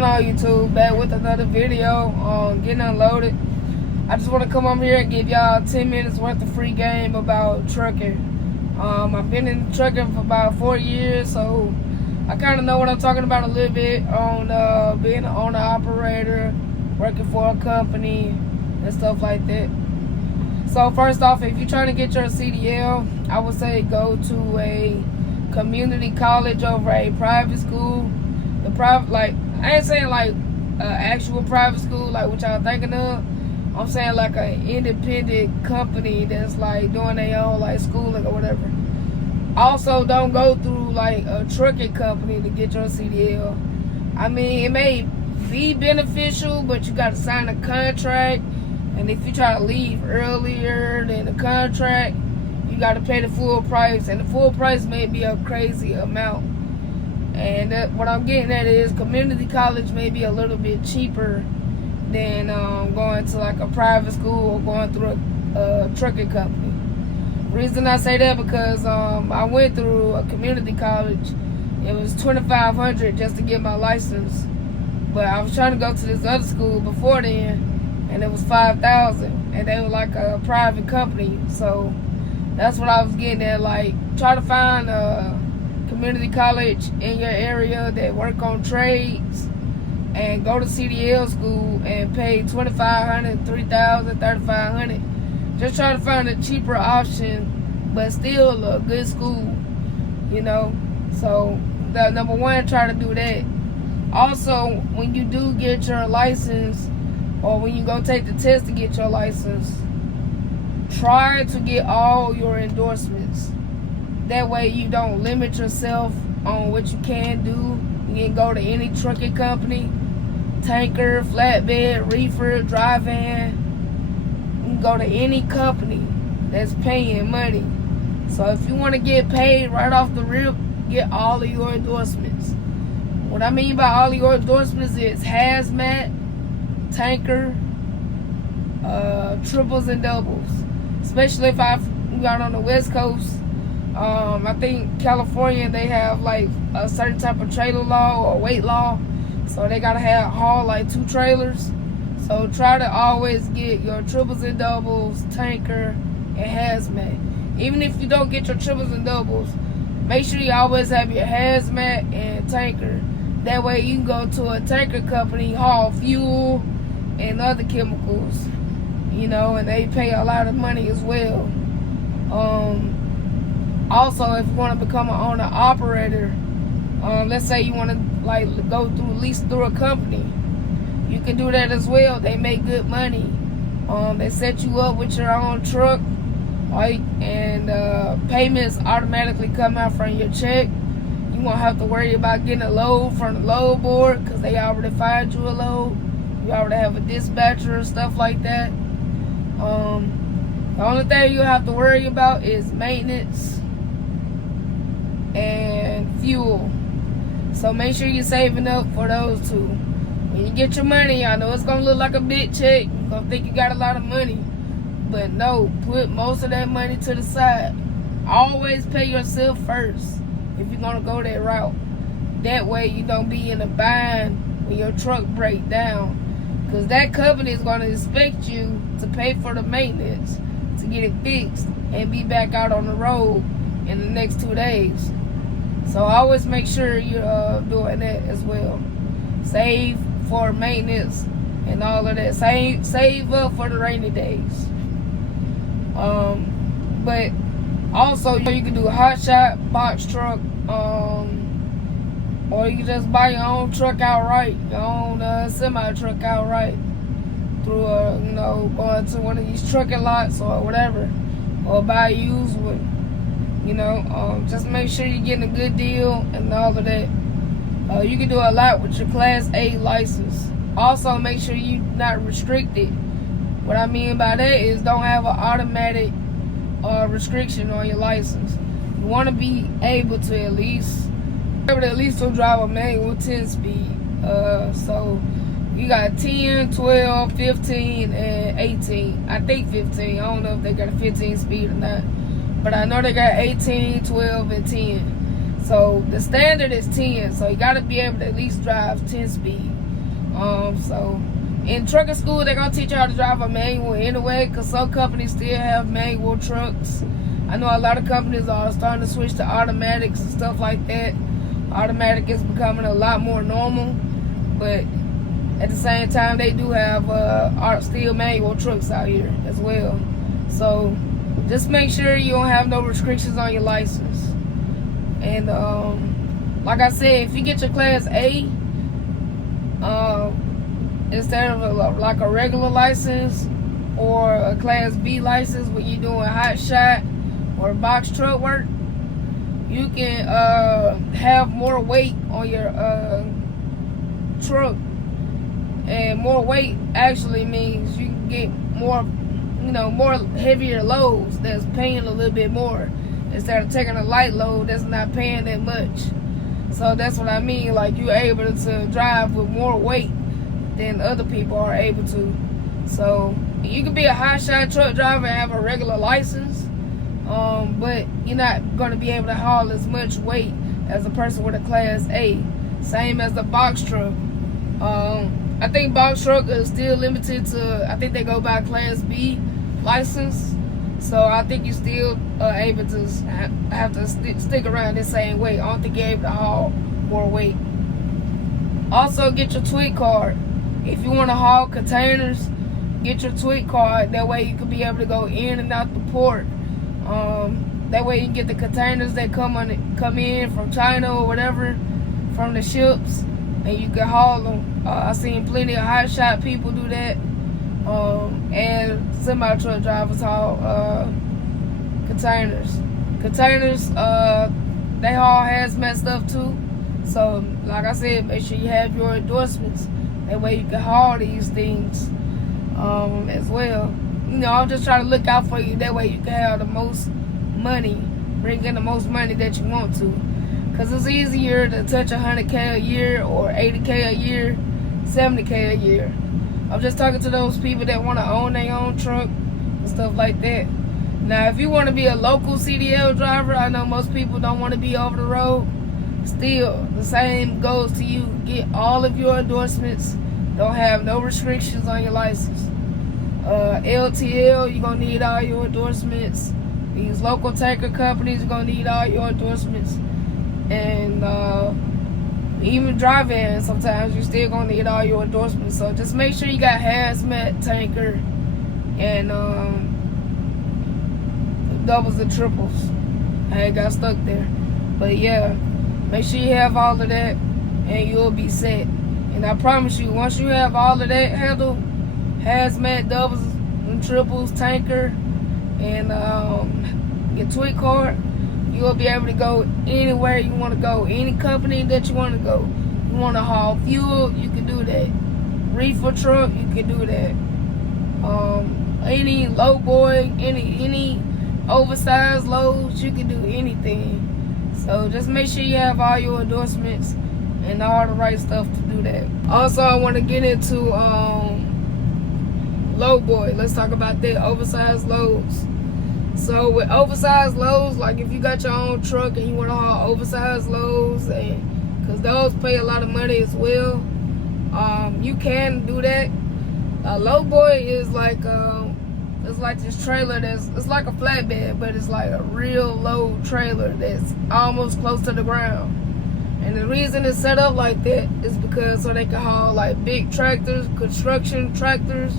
going on, YouTube? Back with another video on getting unloaded. I just want to come over here and give y'all 10 minutes worth of free game about trucking. I've been in trucking for about 4 years, so I kind of know what I'm talking about a little bit on being an owner-operator, working for a company, and stuff like that. So first off, if you're trying to get your CDL, I would say go to a community college over a private school. The private, like, I ain't saying like actual private school like what y'all thinking of. I'm saying like an independent company that's like doing their own like schooling or whatever. Also, don't go through like a trucking company to get your CDL. I mean, it may be beneficial, but you got to sign a contract, and if you try to leave earlier than the contract, you got to pay the full price, and the full price may be a crazy amount. And what I'm getting at is community college may be a little bit cheaper than going to like a private school or going through a trucking company. Reason I say that because I went through a community college. It was $2,500 just to get my license, but I was trying to go to this other school before then, and it was $5,000, and they were like a private company. So that's what I was getting at. Like, try to find a community college in your area that work on trades, and go to CDL school and pay $2,500, $3,000, $3,500. Just try to find a cheaper option, but still a good school, you know. So the number one, try to do that. Also, when you do get your license, or when you go take the test to get your license, try to get all your endorsements. That way you don't limit yourself on what you can do. You can go to any trucking company, tanker, flatbed, reefer, dry van. You can go to any company that's paying money. So if you want to get paid right off the rip, get all of your endorsements. What I mean by all of your endorsements is hazmat, tanker, triples and doubles. Especially if I got on the West Coast. I think California, they have like a certain type of trailer law or weight law, so they gotta haul like 2 trailers. So try to always get your triples and doubles, tanker, and hazmat. Even if you don't get your triples and doubles, make sure you always have your hazmat and tanker. That way you can go to a tanker company, haul fuel and other chemicals, you know, and they pay a lot of money as well. Also, if you want to become an owner-operator, let's say you want to like go through lease through a company, you can do that as well. They make good money. They set you up with your own truck, right? And payments automatically come out from your check. You won't have to worry about getting a load from the load board because they already find you a load. You already have a dispatcher and stuff like that. The only thing you have to worry about is maintenance and fuel. So make sure you're saving up for those two. When you get your money, I know it's gonna look like a big check. You're gonna think you got a lot of money, but no, put most of that money to the side. Always pay yourself first if you're gonna go that route. That way you don't be in a bind when your truck breaks down, because that company is gonna expect you to pay for the maintenance to get it fixed and be back out on the road in the next 2 days. So always make sure you're doing that as well. Save for maintenance and all of that. Save up for the rainy days. But also you can do a hot shot, box truck, or you can just buy your own truck outright, your own semi truck outright through you know, going to one of these trucking lots or whatever, or buy a used one. You know, just make sure you're getting a good deal and all of that. You can do a lot with your Class A license. Also, make sure you're not restricted. What I mean by that is don't have an automatic restriction on your license. You want to be able to at least drive a manual 10 speed. So you got 10, 12, 15, and 18. I think 15. I don't know if they got a 15 speed or not, but I know they got 18, 12, and 10. So the standard is 10. So you got to be able to at least drive 10 speed. So in trucking school, they're gonna teach you how to drive a manual anyway, because some companies still have manual trucks. I know a lot of companies are starting to switch to automatics and stuff like that. Automatic is becoming a lot more normal, but at the same time, they do have still manual trucks out here as well. So just make sure you don't have no restrictions on your license. And like I said, if you get your Class A, instead of like a regular license or a Class B license when you're doing hot shot or box truck work, you can have more weight on your truck. And more weight actually means you can get more, more heavier loads that's paying a little bit more instead of taking a light load that's not paying that much. So that's what I mean, like you're able to drive with more weight than other people are able to. So you can be a hot shot truck driver and have a regular license, but you're not going to be able to haul as much weight as a person with a Class A. Same as the box truck. I think box truck is still limited to, I think they go by Class B license. So I think you still are able to have to stick around the same weight. I don't think you're able to haul more weight. Also, get your TWIC card. If you want to haul containers, get your TWIC card. That way you can be able to go in and out the port. That way you can get the containers that come in from China or whatever, from the ships, and you can haul them. I've seen plenty of hot shot people do that. And semi-truck drivers haul containers. Containers, they haul hazmat stuff too. So, like I said, make sure you have your endorsements. That way you can haul these things as well. I'm just trying to look out for you. That way you can have the most money, bring in the most money that you want to. Because it's easier to touch 100K a year or 80K a year, 70K a year. I'm just talking to those people that want to own their own truck and stuff like that. Now, if you want to be a local CDL driver, I know most people don't want to be over the road. Still, the same goes to you. Get all of your endorsements. Don't have no restrictions on your license. LTL, you're going to need all your endorsements. These local tanker companies are going to need all your endorsements. And even dry vans, sometimes you're still going to need all your endorsements. So just make sure you got hazmat, tanker, and doubles and triples. I ain't got stuck there. But yeah, make sure you have all of that and you'll be set. And I promise you, once you have all of that handled, hazmat, doubles and triples, tanker, and your TWIC card, you'll be able to go anywhere you want to go. Any company that you want to go. You want to haul fuel, you can do that. Reefer truck, you can do that. Any low boy, any oversized loads, you can do anything. So just make sure you have all your endorsements and all the right stuff to do that. Also, I want to get into low boy. Let's talk about that, oversized loads. So with oversized loads, like if you got your own truck and you want to haul oversized loads, and because those pay a lot of money as well, you can do that. A low boy is like it's like this trailer it's like a flatbed, but it's like a real low trailer that's almost close to the ground. And the reason it's set up like that is because so they can haul like big tractors, construction tractors,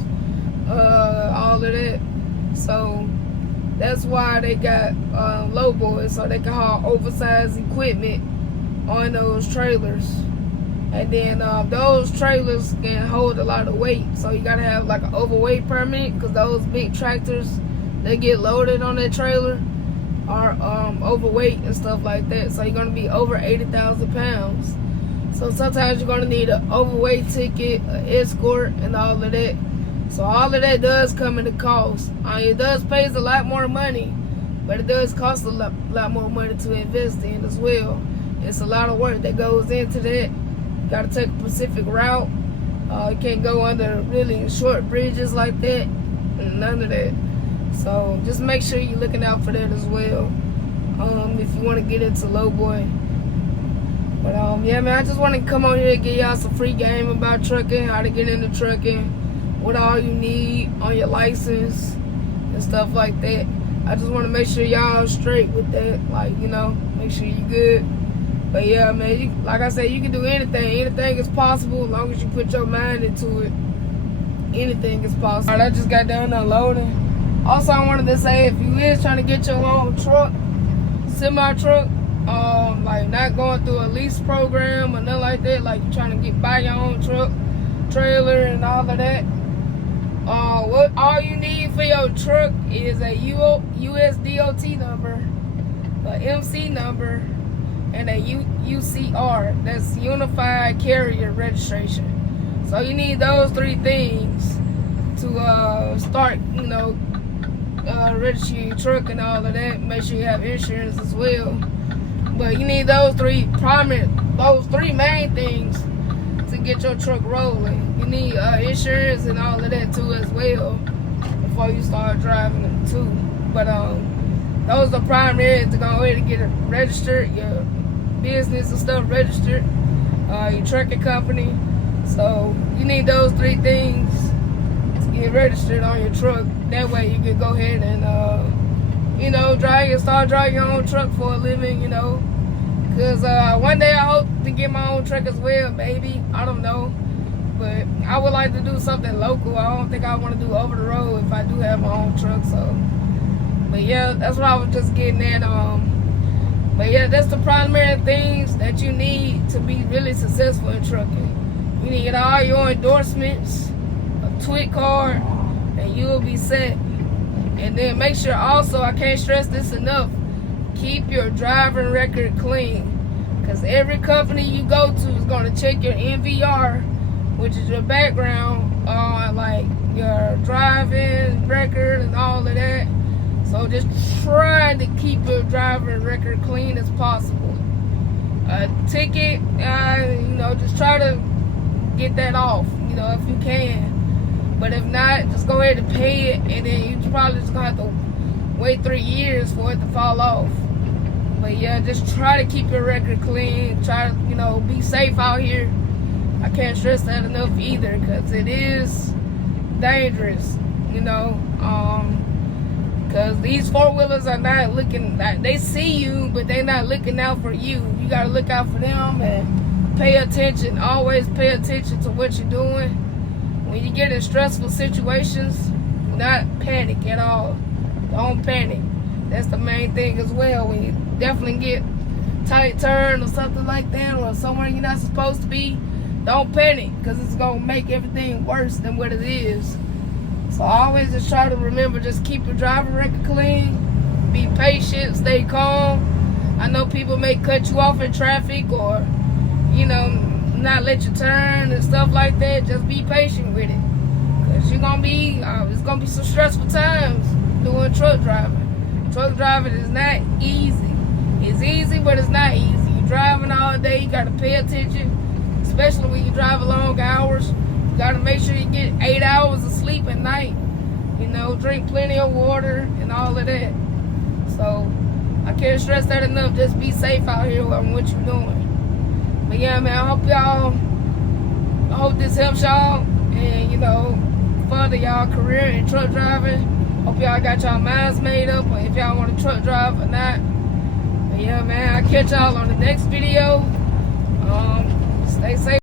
all of that. So that's why they got low boys, so they can haul oversized equipment on those trailers. And then those trailers can hold a lot of weight, so you gotta have like an overweight permit, because those big tractors, they get loaded on that trailer, are overweight and stuff like that. So you're gonna be over 80,000 pounds. So sometimes you're gonna need an overweight ticket, an escort, and all of that. So all of that does come into cost. It does pay a lot more money, but it does cost a lot more money to invest in as well. It's a lot of work that goes into that. You gotta take a specific route. You can't go under really short bridges like that. None of that. So just make sure you're looking out for that as well. If you want to get into low boy. But yeah, man, I just want to come on here and give y'all some free game about trucking, how to get into trucking, what all you need on your license and stuff like that. I just want to make sure y'all straight with that, like, you know, make sure you good. But yeah, man, like I said, you can do anything. Anything is possible as long as you put your mind into it. Anything is possible. All right, I just got done unloading. Also, I wanted to say, if you is trying to get your own truck, semi-truck, like not going through a lease program or nothing like that, like you're trying to buy your own truck, trailer, and all of that. What all you need for your truck is a USDOT number, a MC number, and a UCR. That's Unified Carrier Registration. So you need those three things to start, you know, register your truck and all of that. Make sure you have insurance as well. But you need those three main things to get your truck rolling. You need insurance and all of that too as well before you start driving it too. But those are the primary to go ahead and get it registered, your business and stuff registered, your trucking company. So you need those three things to get registered on your truck. That way you can go ahead and you know, start driving your own truck for a living, you know. Because one day I hope to get my own truck as well, maybe. I don't know. But I would like to do something local. I don't think I want to do over the road if I do have my own truck. So, but yeah, that's what I was just getting at. But yeah, that's the primary things that you need to be really successful in trucking. You need all your endorsements, a tweet card, and you will be set. And then make sure also, I can't stress this enough, keep your driving record clean. Because every company you go to is going to check your NVR, which is your background, like your driving record and all of that. So just try to keep your driving record clean as possible. A ticket, you know, just try to get that off, you know, if you can. But if not, just go ahead and pay it, and then you probably just gonna have to wait 3 years for it to fall off. But yeah, just try to keep your record clean. Try to, you know, be safe out here. I can't stress that enough either, because it is dangerous, you know. Because these four-wheelers are not looking, they see you, but they're not looking out for you. You gotta look out for them and pay attention. Always pay attention to what you're doing. When you get in stressful situations, do not panic at all. Don't panic. That's the main thing as well. When you definitely get tight turn or something like that, or somewhere you're not supposed to be, don't panic, because it's going to make everything worse than what it is. So always just try to remember, just keep your driving record clean, be patient, stay calm. I know people may cut you off in traffic, or, you know, not let you turn and stuff like that. Just be patient with it, because you're gonna be it's gonna be some stressful times doing truck driving. Truck driving is not easy. It's easy, but it's not easy. You're driving all day, you gotta pay attention, especially when you drive long hours. You gotta make sure you get 8 hours of sleep at night, you know, drink plenty of water and all of that. So I can't stress that enough. Just be safe out here on what you're doing. But yeah, man, I hope this helps y'all, and, you know, further y'all career in truck driving. Hope y'all got y'all minds made up, or if y'all want to truck drive or not. But yeah, man, I'll catch y'all on the next video. Stay safe.